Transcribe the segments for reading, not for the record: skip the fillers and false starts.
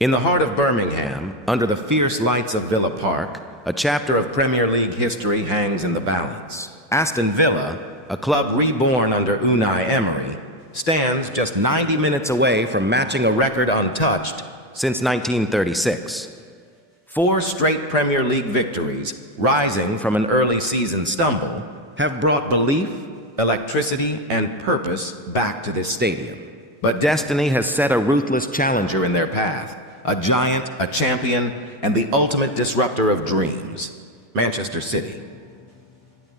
In the heart of Birmingham, under the fierce lights of Villa Park, a chapter of Premier League history hangs in the balance. Aston Villa, a club reborn under Unai Emery, stands just 90 minutes away from matching a record untouched since 1936. 4 straight Premier League victories, rising from an early season stumble, have brought belief, electricity, and purpose back to this stadium. But destiny has set a ruthless challenger in their path, a giant, a champion, and the ultimate disruptor of dreams, Manchester City.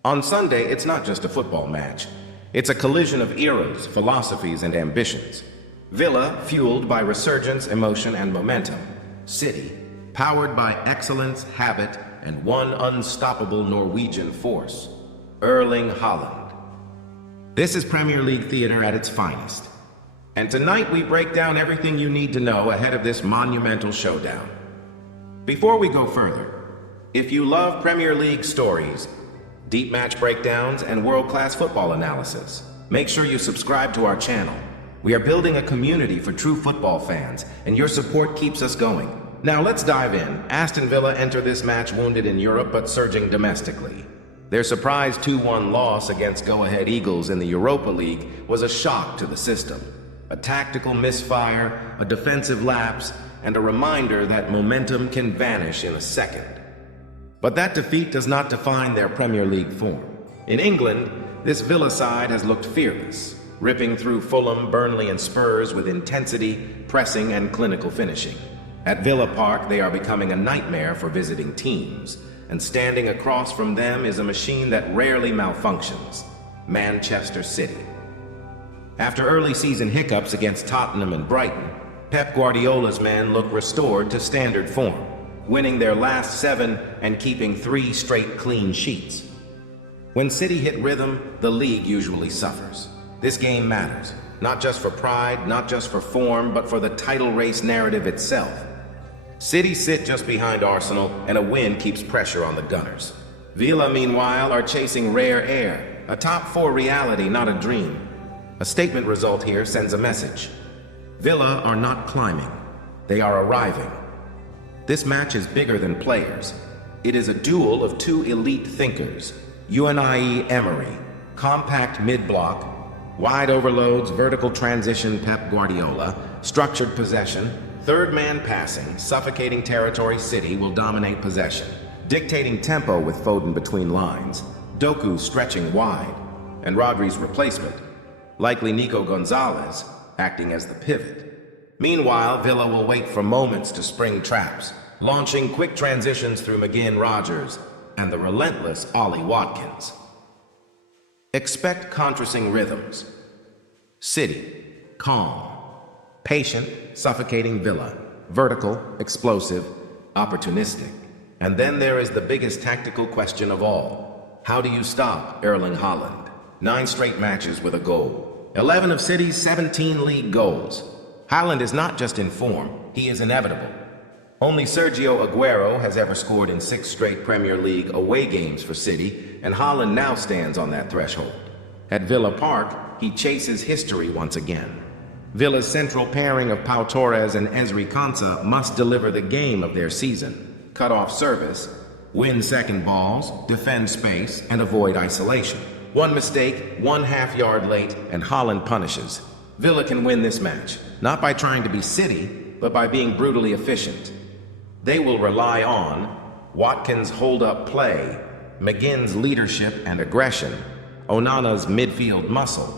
On Sunday, it's not just a football match. It's a collision of eras, philosophies, and ambitions. Villa, fueled by resurgence, emotion, and momentum. City, powered by excellence, habit, and one unstoppable Norwegian force, Erling Haaland. This is Premier League theater at its finest. And tonight we break down everything you need to know ahead of this monumental showdown. Before we go further, if you love Premier League stories, deep match breakdowns, and world-class football analysis, make sure you subscribe to our channel. We are building a community for true football fans, and your support keeps us going. Now let's dive in. Aston Villa enter this match wounded in Europe but surging domestically. Their surprise 2-1 loss against go-ahead Eagles in the Europa League was a shock to the system. A tactical misfire, a defensive lapse, and a reminder that momentum can vanish in a second. But that defeat does not define their Premier League form. In England, this Villa side has looked fearless, ripping through Fulham, Burnley, and Spurs with intensity, pressing, and clinical finishing. At Villa Park, they are becoming a nightmare for visiting teams, and standing across from them is a machine that rarely malfunctions, Manchester City. After early season hiccups against Tottenham and Brighton, Pep Guardiola's men look restored to standard form, winning their last 7 and keeping 3 straight clean sheets. When City hit rhythm, the league usually suffers. This game matters, not just for pride, not just for form, but for the title race narrative itself. City sit just behind Arsenal, and a win keeps pressure on the Gunners. Villa, meanwhile, are chasing rare air, a top 4 reality, not a dream. A statement result here sends a message. Villa are not climbing, they are arriving. This match is bigger than players. It is a duel of 2 elite thinkers, Unai Emery, compact mid-block, wide overloads, vertical transition Pep Guardiola, structured possession, third man passing, suffocating territory. City will dominate possession, dictating tempo with Foden between lines, Doku stretching wide, and Rodri's replacement, likely Nico Gonzalez, acting as the pivot. Meanwhile, Villa will wait for moments to spring traps, launching quick transitions through McGinn, Rogers, and the relentless Ollie Watkins. Expect contrasting rhythms. City, calm, patient, suffocating. Villa, vertical, explosive, opportunistic. And then there is the biggest tactical question of all. How do you stop Erling Haaland? 9 straight matches with a goal. 11 of City's 17 league goals. Haaland is not just in form, he is inevitable. Only Sergio Aguero has ever scored in 6 straight Premier League away games for City, and Haaland now stands on that threshold. At Villa Park, he chases history once again. Villa's central pairing of Pau Torres and Ezri Konsa must deliver the game of their season. Cut off service, win second balls, defend space, and avoid isolation. One mistake, 1 half-yard late, and Haaland punishes. Villa can win this match, not by trying to be City, but by being brutally efficient. They will rely on Watkins' hold-up play, McGinn's leadership and aggression, Onana's midfield muscle,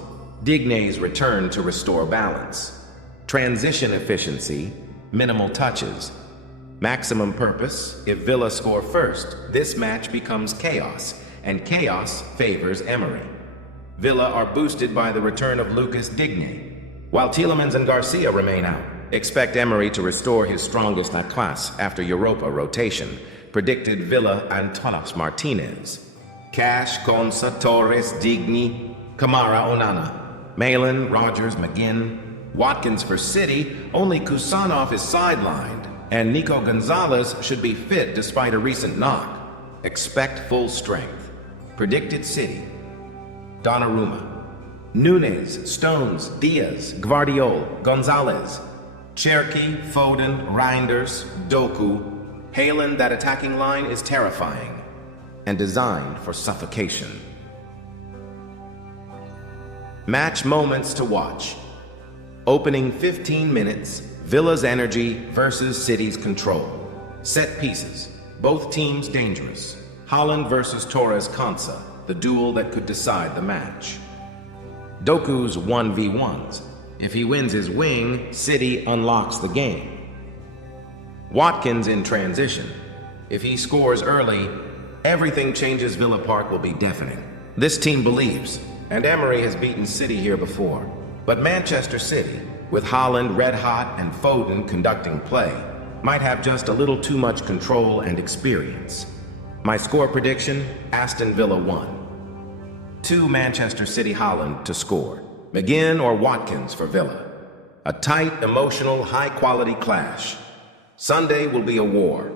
Digne's return to restore balance, transition efficiency, minimal touches, maximum purpose. If Villa score first, this match becomes chaos, and chaos favors Emery. Villa are boosted by the return of Lucas Digne. While Tielemans and Garcia remain out, expect Emery to restore his strongest at class after Europa rotation, predicted Villa Antonis Martinez. Cash, Konsa, Torres, Digne, Kamara, Onana, Malin, Rogers, McGinn, Watkins for City. Only Kusanov is sidelined, and Nico Gonzalez should be fit despite a recent knock. Expect full strength. Predicted City: Donnarumma, Nunes, Stones, Diaz, Gvardiol, Gonzalez, Cherki, Foden, Reinders, Doku. Haaland, that attacking line is terrifying and designed for suffocation. Match moments to watch. Opening 15 minutes, Villa's energy versus City's control. Set pieces, both teams dangerous. Haaland versus Torres Konsa, the duel that could decide the match. Doku's 1v1s. If he wins his wing, City unlocks the game. Watkins in transition. If he scores early, everything changes. Villa Park will be deafening. This team believes, and Emery has beaten City here before. But Manchester City, with Haaland red hot and Foden conducting play, might have just a little too much control and experience. My score prediction, Aston Villa 1. 2 Manchester City. Haaland to score. McGinn or Watkins for Villa. A tight, emotional, high-quality clash. Sunday will be a war.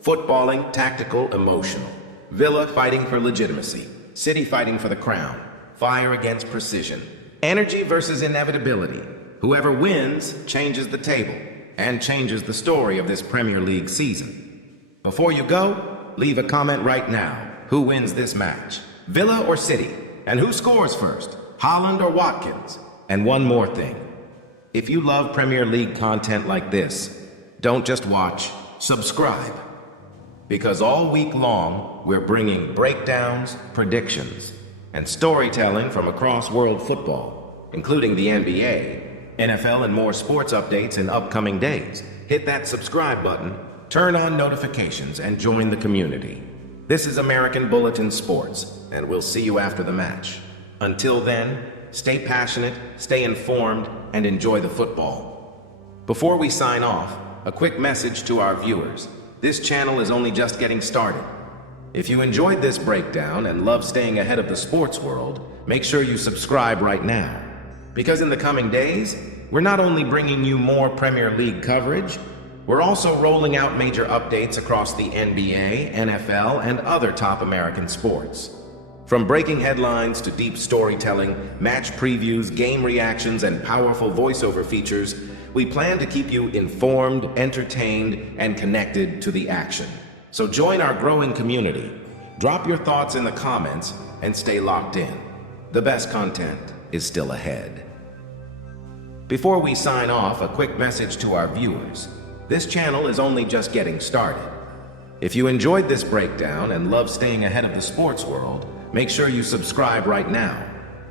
Footballing, tactical, emotional. Villa fighting for legitimacy. City fighting for the crown. Fire against precision. Energy versus inevitability. Whoever wins changes the table and changes the story of this Premier League season. Before you go, leave a comment right now. Who wins this match? Villa or City? And who scores first? Haaland or Watkins? And one more thing. If you love Premier League content like this, don't just watch, subscribe. Because all week long, we're bringing breakdowns, predictions, and storytelling from across world football, including the NBA, NFL, and more sports updates in upcoming days. Hit that subscribe button, turn on notifications, and join the community. This is American Bulletin Sports, and we'll see you after the match. Until then, stay passionate, stay informed, and enjoy the football. Before we sign off, a quick message to our viewers. This channel is only just getting started. If you enjoyed this breakdown and love staying ahead of the sports world, make sure you subscribe right now. Because in the coming days, we're not only bringing you more Premier League coverage, we're also rolling out major updates across the NBA, NFL, and other top American sports. From breaking headlines to deep storytelling, match previews, game reactions, and powerful voiceover features, we plan to keep you informed, entertained, and connected to the action. So join our growing community. Drop your thoughts in the comments and stay locked in. The best content is still ahead. Before we sign off, a quick message to our viewers. This channel is only just getting started. If you enjoyed this breakdown and love staying ahead of the sports world, make sure you subscribe right now.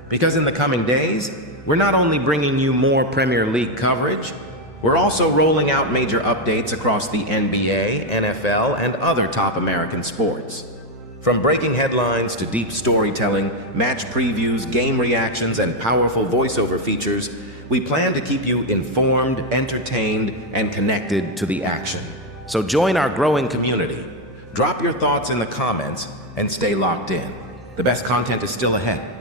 Because in the coming days, we're not only bringing you more Premier League coverage, we're also rolling out major updates across the NBA, NFL, and other top American sports. From breaking headlines to deep storytelling, match previews, game reactions, and powerful voiceover features, we plan to keep you informed, entertained, and connected to the action. So join our growing community. Drop your thoughts in the comments and stay locked in. The best content is still ahead.